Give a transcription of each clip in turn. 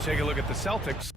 Take a look at the Celtics.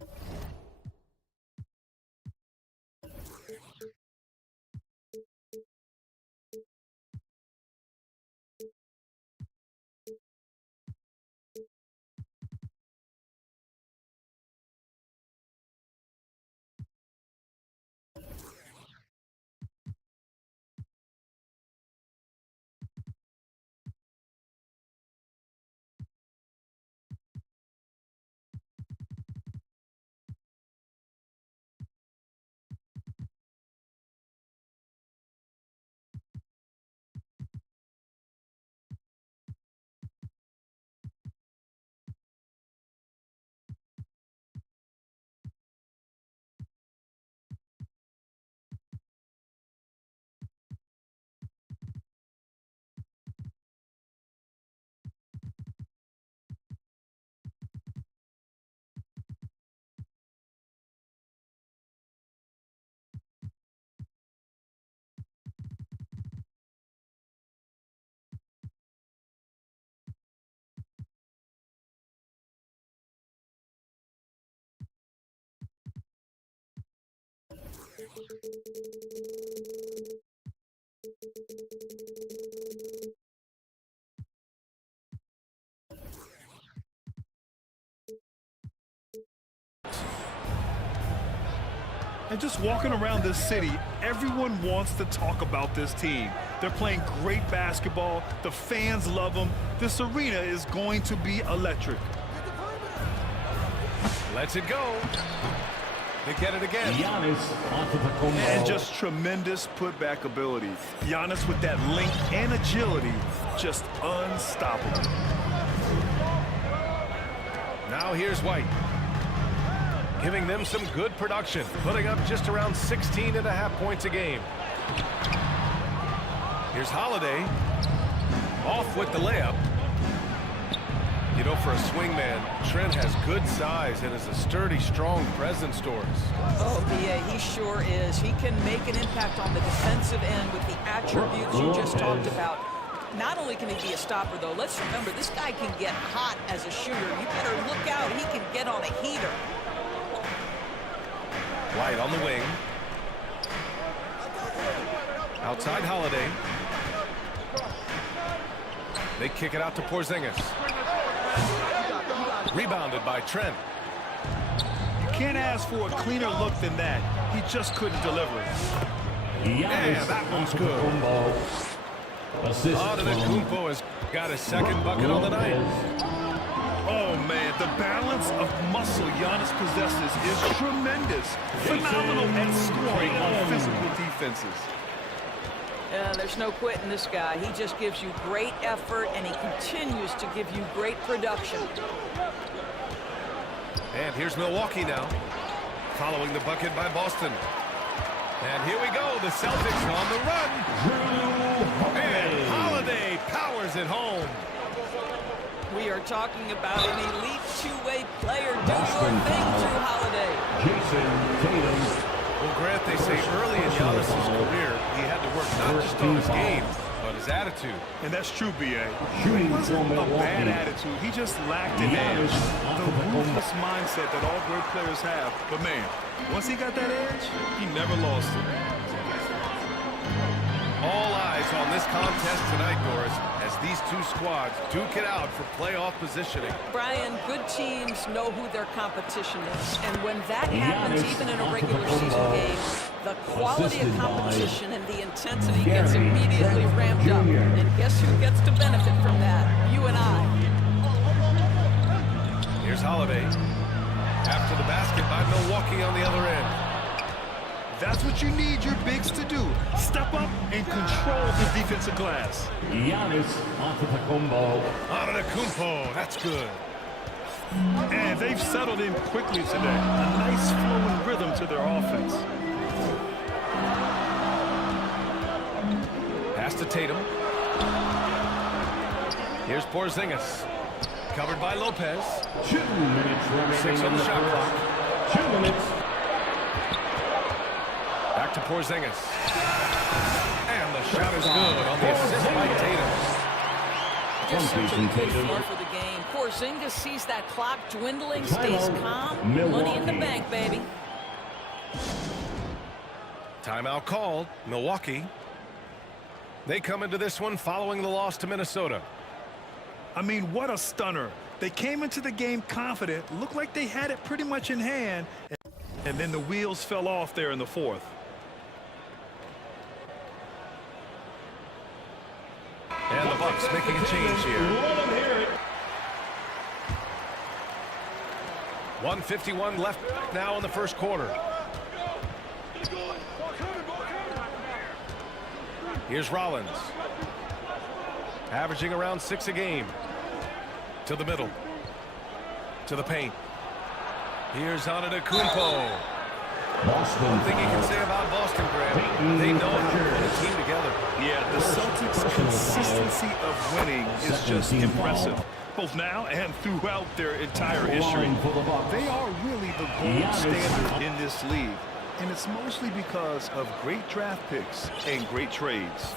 And just walking around this city, everyone wants to talk about this team. They're playing great basketball. The fans love them. This arena is going to be electric. Lets it go. They get it again. And just tremendous putback ability. Giannis with that length and agility, just unstoppable. Now here's White. Giving them some good production, putting up just around 16.5 points a game. Here's Holiday. Off with the layup. You know, for a swingman, Trent has good size and is a sturdy, strong presence to us. Oh, B.A., he sure is. He can make an impact on the defensive end with the attributes you just talked about. Not only can he be a stopper, though, let's remember, this guy can get hot as a shooter. You better look out. He can get on a heater. White on the wing. Outside Holiday. They kick it out to Porzingis. Rebounded by Trent. You can't ask for a cleaner look than that. He just couldn't deliver it. Yeah, that one's good. Antetokounmpo has got his second bucket on the night. Oh, man, the balance of muscle Giannis possesses is tremendous. Phenomenal at scoring on physical defenses. There's no quitting this guy. He just gives you great effort, and he continues to give you great production. And here's Milwaukee now, following the bucket by Boston. And here we go, the Celtics on the run. And Holiday powers it home. We are talking about an elite two-way player. Do your thing, Drew Holiday. Well, Grant, they say early in Giannis' career, he had to work not just on his game, but his attitude. And that's true, B.A. It wasn't a bad attitude. He just lacked an edge. The ruthless mindset that all great players have. But, man, once he got that edge, he never lost it. All eyes on this contest tonight, Doris, as these two squads duke it out for playoff positioning. Brian, good teams know who their competition is. And when that happens, even in a regular season game, the quality of competition and the intensity gets immediately ramped up. And guess who gets to benefit from that? You and I. Here's Holiday. After the basket by Milwaukee on the other end. That's what you need your bigs to do. Step up and control the defensive glass. Antetokounmpo, that's good. And they've settled in quickly today. A nice flowing rhythm to their offense. Pass to Tatum. Here's Porzingis. Covered by Lopez. 2 minutes remaining. 6 on the shot clock. 2 minutes. Back to Porzingis. And the shot is good on the assist by Tatum. just such a good feel for the game. Porzingis sees that clock dwindling, stays calm. Money in the bank, baby. Timeout called. Milwaukee. They come into this one following the loss to Minnesota. I mean, what a stunner. They came into the game confident, looked like they had it pretty much in hand, and then the wheels fell off there in the fourth. And the Bucks making a change here. 1:51 left now in the first quarter. Here's Rollins. Averaging around 6 a game. To the middle. To the paint. Here's Antetokounmpo. One thing you can say about Boston, Graham, they know how to put a team together. Yeah, the Celtics' consistency of winning is just impressive, both now and throughout their entire history. They are really the gold standard in this league, and it's mostly because of great draft picks and great trades.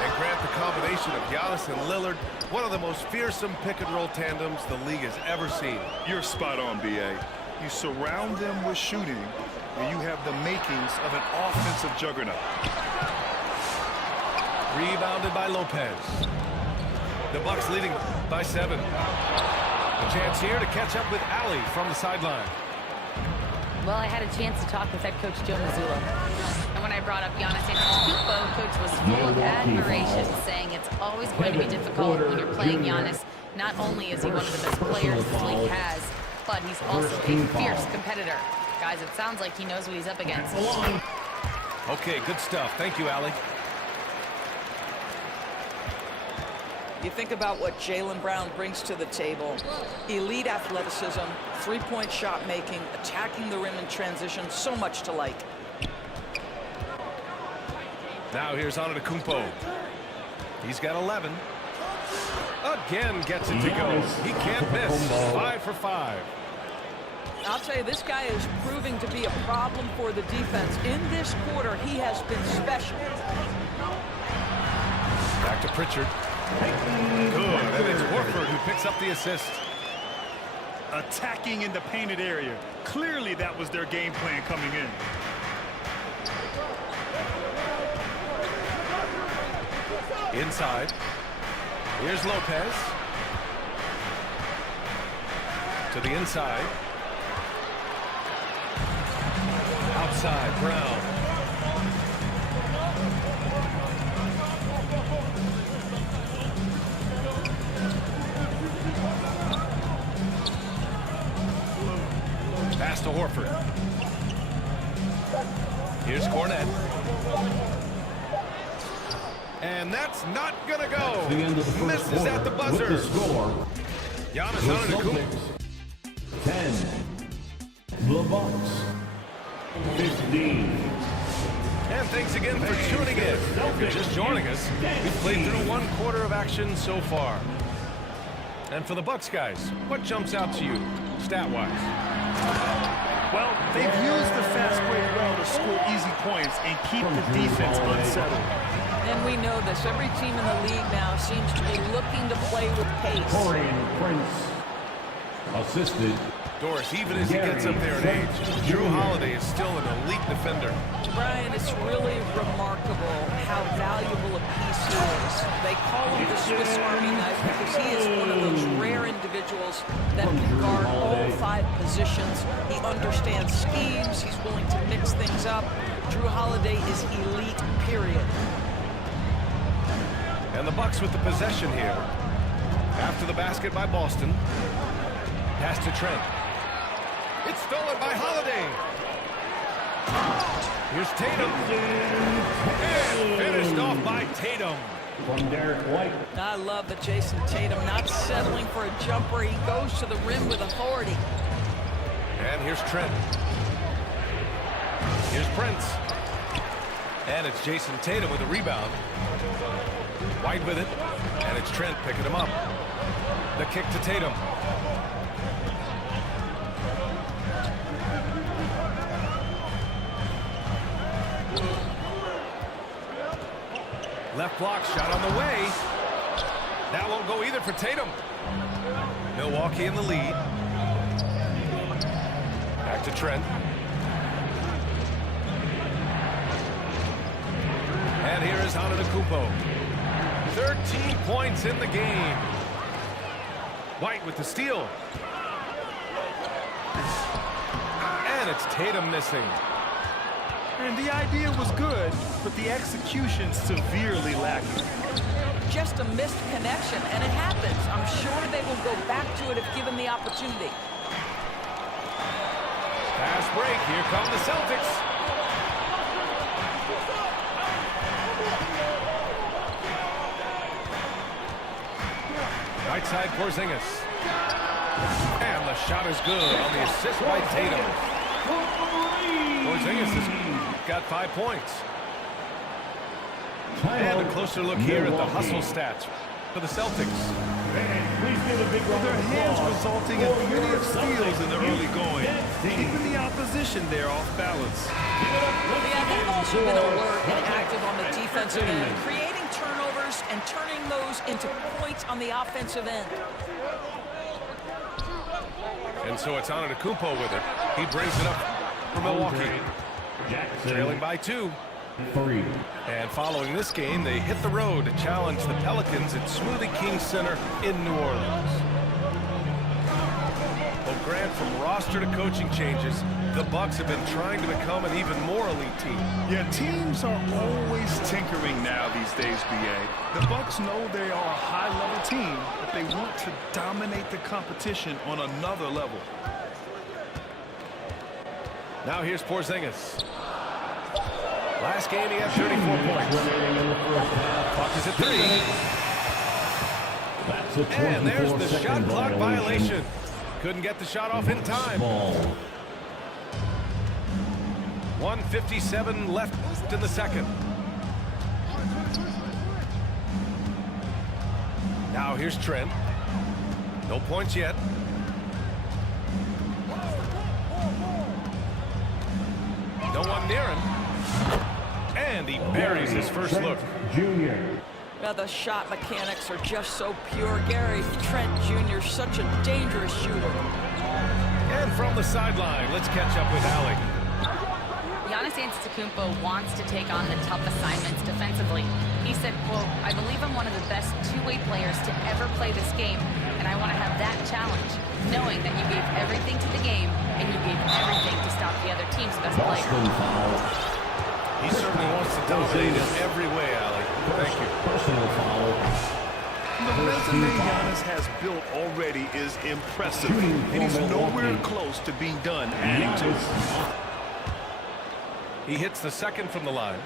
And Grant, the combination of Giannis and Lillard, one of the most fearsome pick-and-roll tandems the league has ever seen. You're spot on, B.A. You surround them with shooting, and you have the makings of an offensive juggernaut. Rebounded by Lopez. The Bucks leading by 7. A chance here to catch up with Allie from the sideline. Well, I had a chance to talk with head coach Joe Mazzulla. And when I brought up Giannis Antetokounmpo, coach was full of admiration, saying it's always going to be difficult when you're playing Giannis. Not only is he one of the best players this league has, but he's also a fierce competitor. Guys, it sounds like he knows what he's up against. Okay, good stuff. Thank you, Allie. You think about what Jaylen Brown brings to the table. Elite athleticism, three-point shot making, attacking the rim in transition, so much to like. Now here's Antetokounmpo. He's got 11. Again gets it to go. He can't miss. 5 for 5. I'll tell you, this guy is proving to be a problem for the defense. In this quarter, he has been special. Back to Pritchard. Good. And it's Horford who picks up the assist. Attacking in the painted area. Clearly that was their game plan coming in. Inside. Here's Lopez. To the inside. Outside, Brown. Pass to Horford. Here's Cornette. And that's not going to go. The end of the first Misses quarter at the buzzer. With the score, Giannis the Antetokounmpo. Celtics 10. The Bucks 15. And thanks again for tuning in. If you're just joining us, we've played through 1 quarter of action so far. And for the Bucks guys, what jumps out to you, stat-wise? Well, they've used the fast break well to score easy points and keep the defense unsettled. And we know this. Every team in the league now seems to be looking to play with pace. Torian Prince assisted. Doris, even as he gets up there in age, Drew Holiday is still an elite defender. Brian, it's really remarkable how valuable a piece he is. They call him the Swiss Army knife because he is one of those rare individuals that can guard all 5 positions. He understands schemes. He's willing to mix things up. Drew Holiday is elite, period. And the Bucks with the possession here. After the basket by Boston. Pass to Trent. It's stolen by Holiday. Here's Tatum. And finished off by Tatum. From Derek White. I love that Jason Tatum not settling for a jumper. He goes to the rim with authority. And here's Trent. Here's Prince. And it's Jason Tatum with a rebound. White with it. And it's Trent picking him up. The kick to Tatum. Left block shot on the way. That won't go either for Tatum. Milwaukee in the lead. Back to Trent. And here is Antetokounmpo. 13 points in the game. White with the steal. And it's Tatum missing. And the idea was good, but the execution severely lacking. Just a missed connection, and it happens. I'm sure they will go back to it if given the opportunity. Fast break. Here come the Celtics. Right side, Porzingis. And the shot is good on the assist by Tatum. Porzingis has got 5 points. And a closer look here at the hustle stats for the Celtics. Their hands resulting in plenty of steals in the early going, keeping the opposition there off balance. Yeah, they've also been alert and active on the defensive end, creating turnovers and turning those into points on the offensive end. And so it's Antetokounmpo with it. He brings it up for Milwaukee. Trailing by 2. 3. And following this game, they hit the road to challenge the Pelicans at Smoothie King Center in New Orleans. Well, Grant, from roster to coaching changes, the Bucks have been trying to become an even more elite team. Yeah, teams are always tinkering now these days, BA. The Bucks know they are a high-level team, but they want to dominate the competition on another level. Now here's Porzingis. Last game, he had 34 points. Clock is at 3. And there's the shot clock violation. Couldn't get the shot off in time. 1:57 left in the second. Now here's Trent. No points yet. No one near him. And he buries his first look. Junior. Now the shot mechanics are just so pure. Gary Trent Jr., such a dangerous shooter. And from the sideline, let's catch up with Allie. Giannis Antetokounmpo wants to take on the tough assignments defensively. He said, quote, "I believe I'm one of the best two-way players to ever play this game, and I want to have that challenge, knowing that you gave everything to the game, and you gave everything to stop the other team's best player." He certainly wants to dominate in every way, Allie. Thank you. Personal foul. The resume Giannis has built already is impressive, and he's nowhere close to being done adding to it. He hits the second from the line.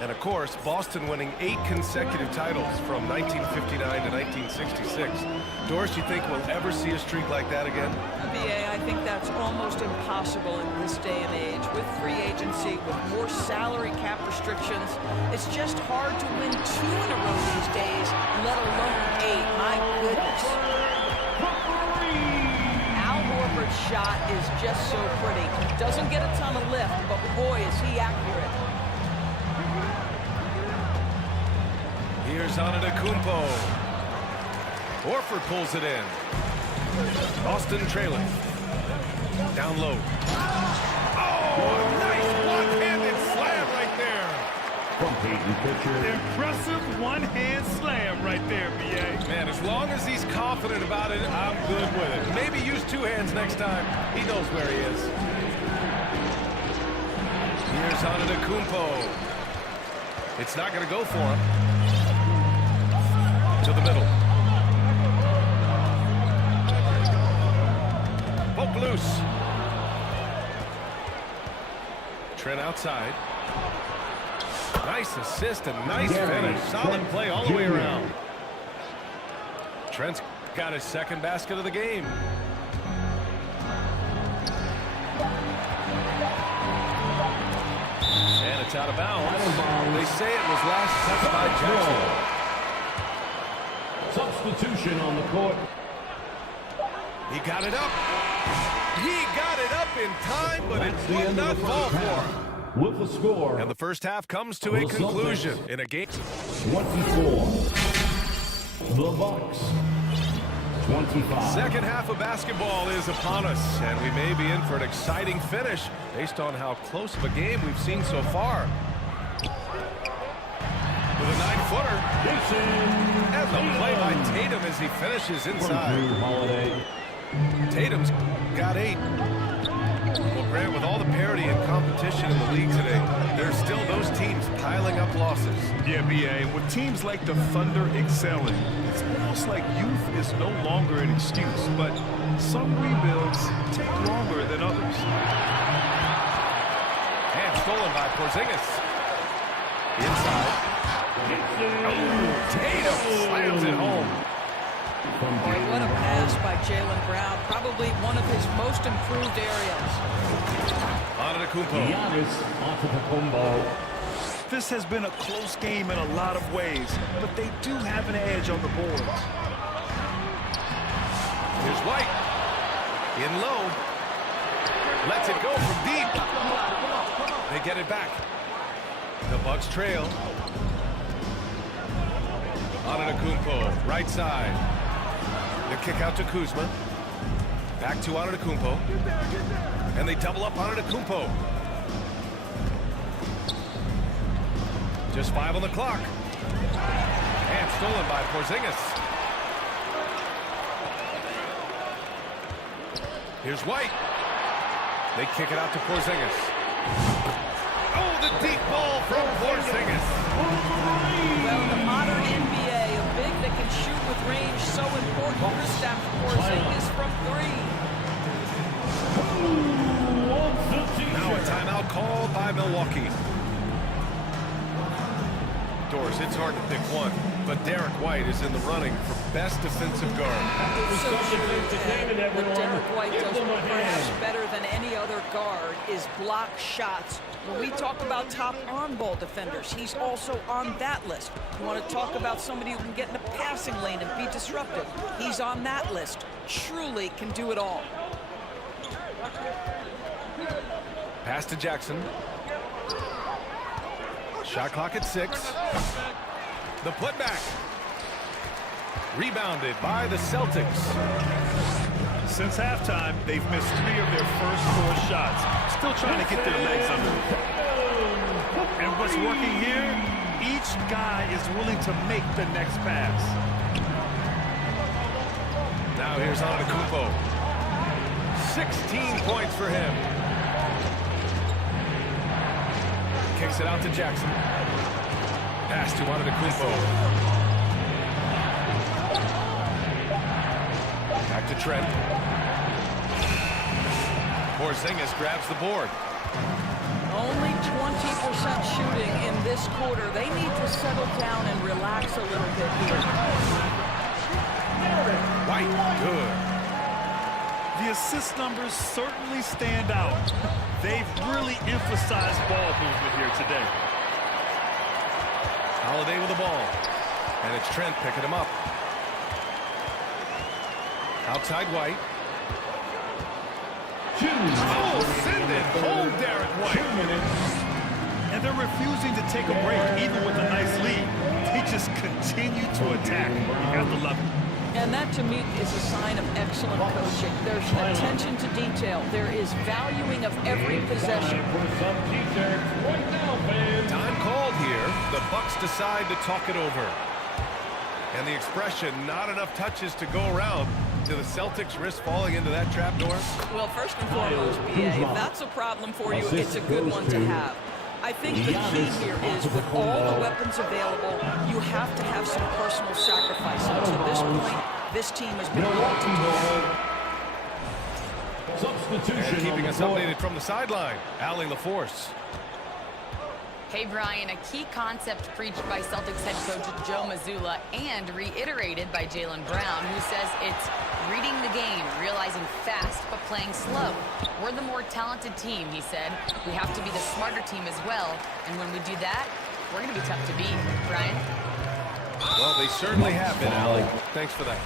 And, of course, Boston winning 8 consecutive titles from 1959 to 1966. Doris, you think we'll ever see a streak like that again? BA, I think that's almost impossible in this day and age. With free agency, with more salary cap restrictions, it's just hard to win 2 in a row these days, let alone 8. My goodness. Al Horford's shot is just so pretty. Doesn't get a ton of lift, but boy, is he accurate. Here's Antetokounmpo. Horford pulls it in. Boston trailing. Down low. Oh, nice one-handed slam right there. From Peyton Pritchard. Impressive one-hand slam right there, BA. Man, as long as he's confident about it, I'm good with it. Maybe use 2 hands next time. He knows where he is. Here's Antetokounmpo. It's not going to go for him. To the middle. Poke loose. Trent outside. Nice assist and nice finish. Solid play all the way around. Trent's got his second basket of the game. And it's out of bounds. They say it was last touched by Jackson. Substitution on the court. He got it up. He got it up in time, but it would not fall for him. with the score. And the first half comes to a conclusion in a game. 24. The Bucks. 25. Second half of basketball is upon us, and we may be in for an exciting finish based on how close of a game we've seen so far. With a 9-footer. And the play by Tatum as he finishes inside. Tatum's got 8. Well, Grant, with all the parity and competition in the league today, there's still those teams piling up losses. Yeah, B.A., with teams like the Thunder excelling, it's almost like youth is no longer an excuse, but some rebuilds take longer than others. And stolen by Porzingis. Inside. Oh, Tatum slams it home. Boy, what a pass by Jaylen Brown. Probably one of his most improved areas. Antetokounmpo. Giannis Antetokounmpo. This has been a close game in a lot of ways, but they do have an edge on the boards. Here's White. In low. Lets it go from deep. They get it back. The Bucks trail. Antetokounmpo, right side. The kick out to Kuzma. Back to Antetokounmpo. And they double up Antetokounmpo. Just 5 on the clock. And stolen by Porzingis. Here's White. They kick it out to Porzingis. Oh, the deep ball from Porzingis. Well, the modern NBA, a big that can shoot with range, so important. Kristaps Porzingis from 3. Now a timeout called by Milwaukee. Doris, it's hard to pick one, but Derek White is in the running for best defensive guard. So true, and what Derek White does perhaps better than any other guard is block shots. When we talk about top on-ball defenders, he's also on that list. You want to talk about somebody who can get in the passing lane and be disruptive, he's on that list. Truly can do it all. Pass to Jackson. Shot clock at 6. The putback. Rebounded by the Celtics. Since halftime, they've missed 3 of their first 4 shots. Still trying to get their legs under them. And what's working here, each guy is willing to make the next pass. Now here's Antetokounmpo. 16 points for him. Kicks it out to Jackson. Pass to Antetokounmpo. Back to Trent. Porzingis grabs the board. Only 20% shooting in this quarter. They need to settle down and relax a little bit here. White, good. The assist numbers certainly stand out. They've really emphasized ball movement here today. Holiday with the ball. And it's Trent picking him up. Outside White. Oh, send it home, Derek White. And they're refusing to take a break, even with a nice lead. They just continue to attack. You got to love it. And that, to me, is a sign of excellent coaching. There's attention to detail. There is valuing of every possession. Time called here. The Bucks decide to talk it over. And the expression, not enough touches to go around. Do the Celtics risk falling into that trap door? Well, first and foremost, BA, if that's a problem for you, it's a good one to have. I think the key here is with all the weapons available, you have to have some personal sacrifice. And to this point, this team has been able to do it. And keeping us updated from the sideline, Allie LaForce. Hey, Brian, a key concept preached by Celtics head coach Joe Mazzulla and reiterated by Jaylen Brown, who says it's reading the game, realizing fast, but playing slow. We're the more talented team, he said. We have to be the smarter team as well, and when we do that, we're going to be tough to beat. Brian? Well, they certainly have been, Allie. Thanks for that.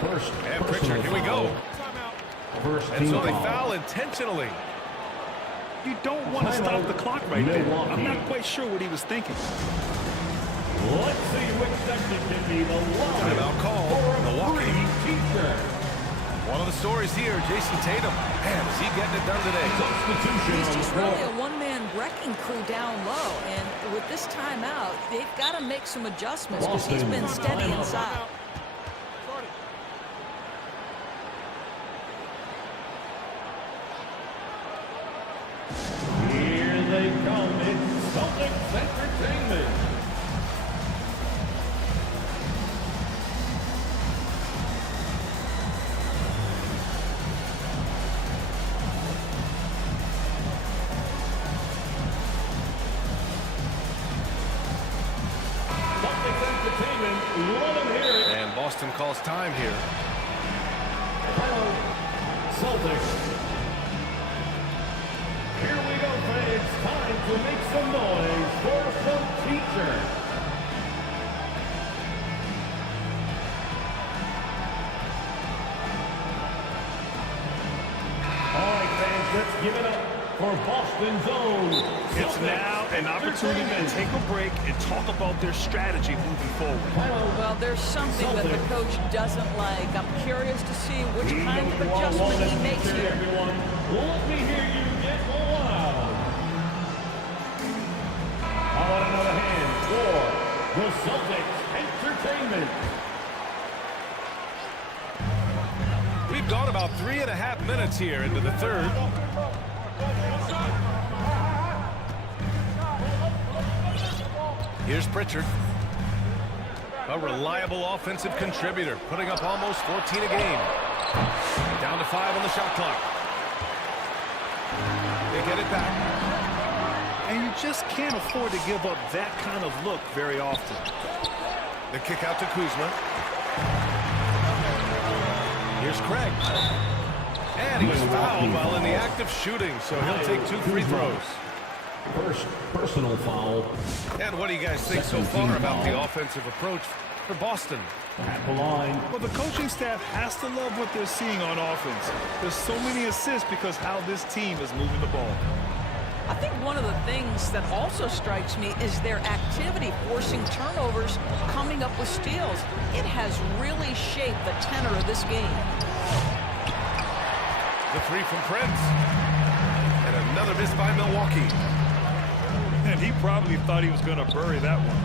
First, and Pritchard, here we go. First And so they foul intentionally. You don't want to stop the clock right there. I'm not quite sure what he was thinking. Let's see which section can be the Timeout call. Milwaukee. T-shirt. One of the stories here, Jason Tatum. Man, is he getting it done today? Substitution He's on the just floor. really a one-man wrecking crew down low. And with this timeout, they've got to make some adjustments because he's been steady inside. Here they come. It's Celtics Entertainment. Celtics Entertainment, let them hear it. And Boston calls time here. Hello, Celtics. Here we go, fans. Time to make some noise for some T-shirts. All right, fans, let's give it up for Boston's own. It's now an opportunity to take a break and talk about their strategy moving forward. Well, there's something that the coach doesn't like. I'm curious to see which kind of adjustment he makes here. Everyone, let me hear you get loud. How about another hand for the Celtics Entertainment? We've gone about 3.5 minutes here into the third. Here's Pritchard. A reliable offensive contributor, putting up almost 14 a game. Down to 5 on the shot clock. They get it back. And you just can't afford to give up that kind of look very often. The kick out to Kuzma. Here's Craig. And he was fouled while in the act of shooting, so he'll take 2 free throws. First personal foul. And what do you guys think so far about the offensive approach for Boston? At the line. Well, the coaching staff has to love what they're seeing on offense. There's so many assists because how this team is moving the ball. I think one of the things that also strikes me is their activity forcing turnovers, coming up with steals. It has really shaped the tenor of this game. The 3 from Prince. And another miss by Milwaukee. And he probably thought he was going to bury that one.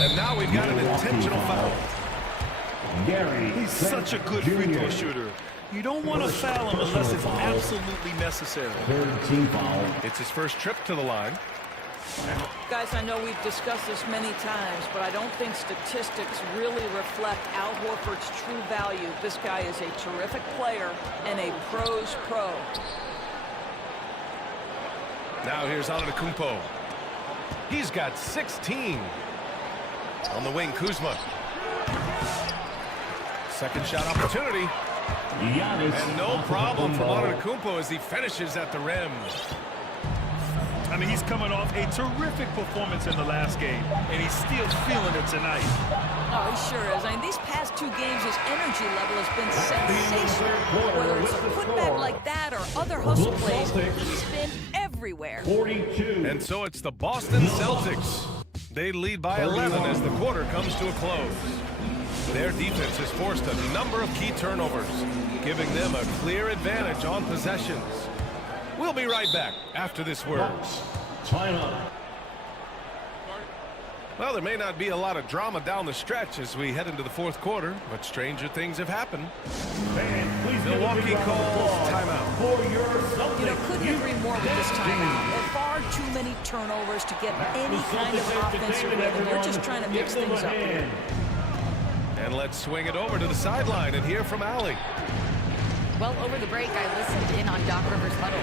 And now we've got an intentional foul. Gary. He's such a good free throw shooter. You don't want to foul him unless it's absolutely necessary. Third team foul. It's his first trip to the line. Guys, I know we've discussed this many times, but I don't think statistics really reflect Al Horford's true value. This guy is a terrific player and a pro's pro. Now here's Antetokounmpo. He's got 16. On the wing, Kuzma. Second shot opportunity. Giannis And no problem for Antetokounmpo as he finishes at the rim. I mean, he's coming off a terrific performance in the last game, and he's still feeling it tonight. Oh, he sure is. I mean, these past 2 games, his energy level has been sensational. Whether it's a putback like that or other hustle plays, he's been everywhere. 42. And so it's the Boston Celtics. They lead by 11 as the quarter comes to a close. Their defense has forced a number of key turnovers, giving them a clear advantage on possessions. We'll be right back after this word. Bucks. Time up. Well, there may not be a lot of drama down the stretch as we head into the fourth quarter, but stranger things have happened. Fans, please give a Milwaukee big round of calls applause timeout. for your Celtics. You know, couldn't agree more with this timeout. There are far too many turnovers to get any kind of offensive rhythm. They're just trying to mix things up here. And let's swing it over to the sideline and hear from Allie. Well, over the break, I listened in on Doc Rivers' huddle.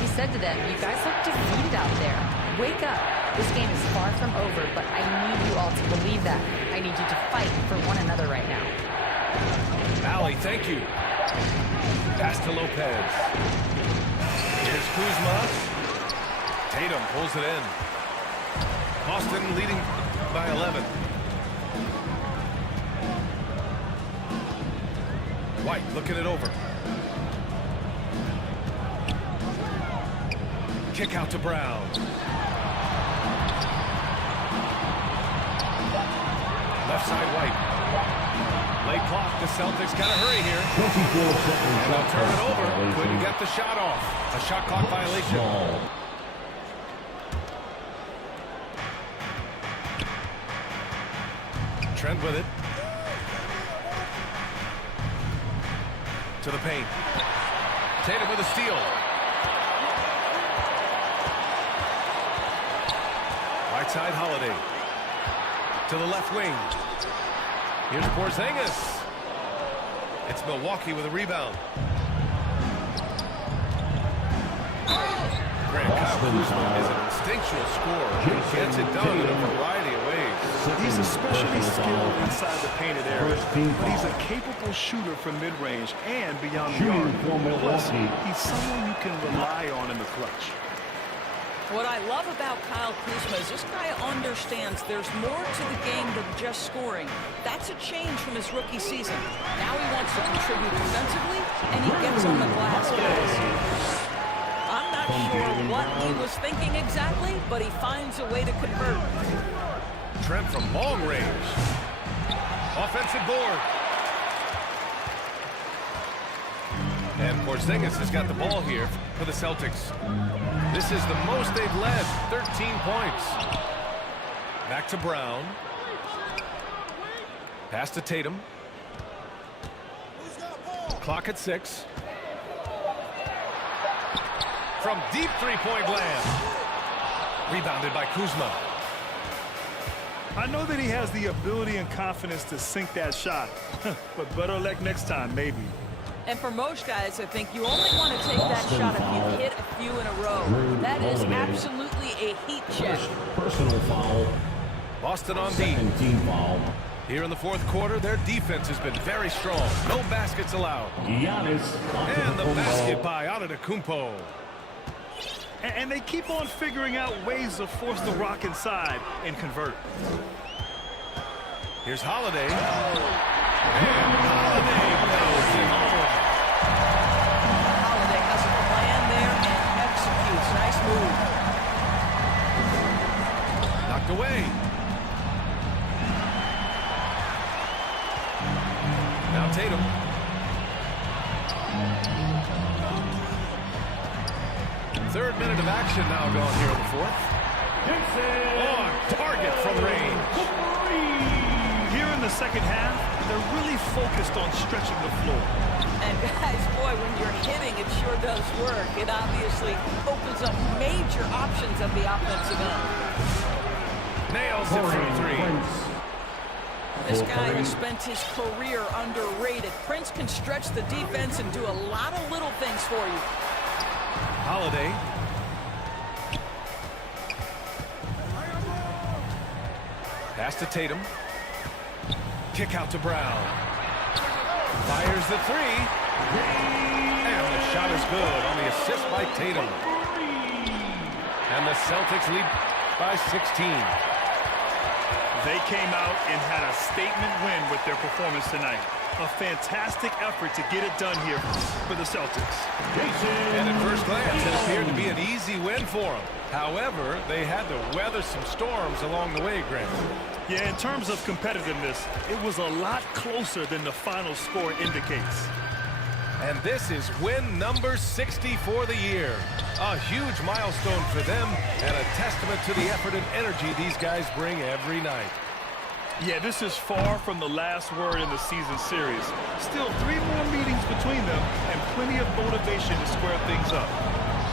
He said to them, you guys look defeated out there. Wake up. This game is far from over, but I need you all to believe that. I need you to fight for one another right now. Allie, thank you. Pass to Lopez. Here's Kuzma. Tatum pulls it in. Boston leading by 11. White looking it over. Kick out to Brown. Left side White. Late clock. The Celtics got to hurry here. 24 seconds. And they'll turn it over. Couldn't get the shot off. A shot clock violation. Trent with it. To the paint. Tatum with a steal. Right side Holiday. To the left wing. Here's Porzingis. It's Milwaukee with a rebound. Kyle Kuzma is an instinctual scorer. He gets it done in a variety of ways. He's especially skilled inside the painted area, but he's a capable shooter from mid-range and beyond the arc. Plus, he's someone you can rely on in the clutch. What I love about Kyle Kuzma is this guy understands there's more to the game than just scoring. That's a change from his rookie season. Now he wants to contribute defensively, and he gets on the glass, guys. I'm not sure what he was thinking exactly, but he finds a way to convert. Trent from long range. Offensive board. And Porzingis has got the ball here for the Celtics. This is the most they've led, 13 points. Back to Brown. Pass to Tatum. Clock at 6. From deep three-point land. Rebounded by Kuzma. I know that he has the ability and confidence to sink that shot, but better luck next time, maybe. And for most guys, I think you only want to take that shot if you hit a few in a row. That is absolutely a heat check. Personal foul. Boston on D. Team foul. Here in the fourth quarter, their defense has been very strong. No baskets allowed. Giannis. And the basket by Antetokounmpo. And they keep on figuring out ways to force the rock inside and convert. Here's Holiday. And Holiday goes it home. Holiday has a plan there and executes. Nice move. Knocked away. Now Tatum. Third minute of action now gone here in the fourth. On target from range. Here in the second half, they're really focused on stretching the floor. And guys, boy, when you're hitting, it sure does work. It obviously opens up major options at the offensive end. Nails it from three. This guy has spent his career underrated. Prince can stretch the defense and do a lot of little things for you. Holiday. Pass to Tatum. Kick out to Brown. Fires the three. And the shot is good on the assist by Tatum. And the Celtics lead by 16. They came out and had a statement win with their performance tonight. A fantastic effort to get it done here for the Celtics. And at first glance, it appeared to be an easy win for them. However, they had to weather some storms along the way, Grant. Yeah, in terms of competitiveness, it was a lot closer than the final score indicates. And this is win number 60 for the year. A huge milestone for them and a testament to the effort and energy these guys bring every night. Yeah, this is far from the last word in the season series. Still 3 more meetings between them and plenty of motivation to square things up.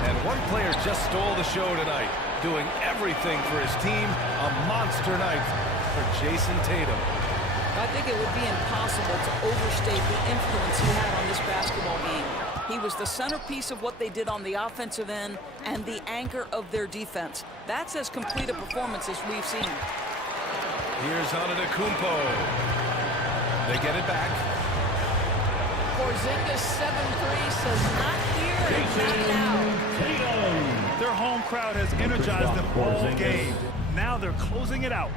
And one player just stole the show tonight, doing everything for his team. A monster night for Jason Tatum. I think it would be impossible to overstate the influence he had on this basketball game. He was the centerpiece of what they did on the offensive end and the anchor of their defense. That's as complete a performance as we've seen. Here's Antetokounmpo. They get it back. Porzingis 7-3 says not here and not now. Their home crowd has energized them all game. Now they're closing it out.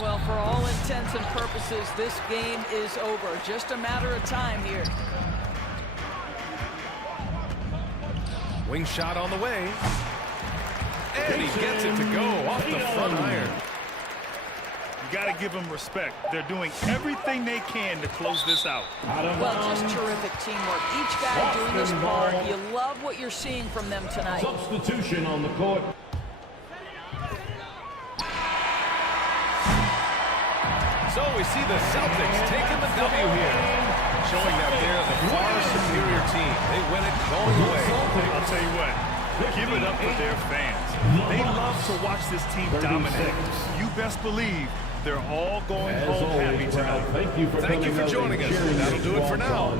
Well, for all intents and purposes, this game is over. Just a matter of time here. Wing shot on the way. And he gets it to go off the front iron. You got to give them respect. They're doing everything they can to close this out. Well, just terrific teamwork. Each guy doing his part. You love what you're seeing from them tonight. Substitution on the court. So we see the Celtics taking the W here, showing that they're the far superior team. They win it going away. I'll tell you what, give it up for their fans. They love to watch this team dominate. You best believe they're all going home happy tonight. Thank you for Thank you for joining us. That'll do it for now.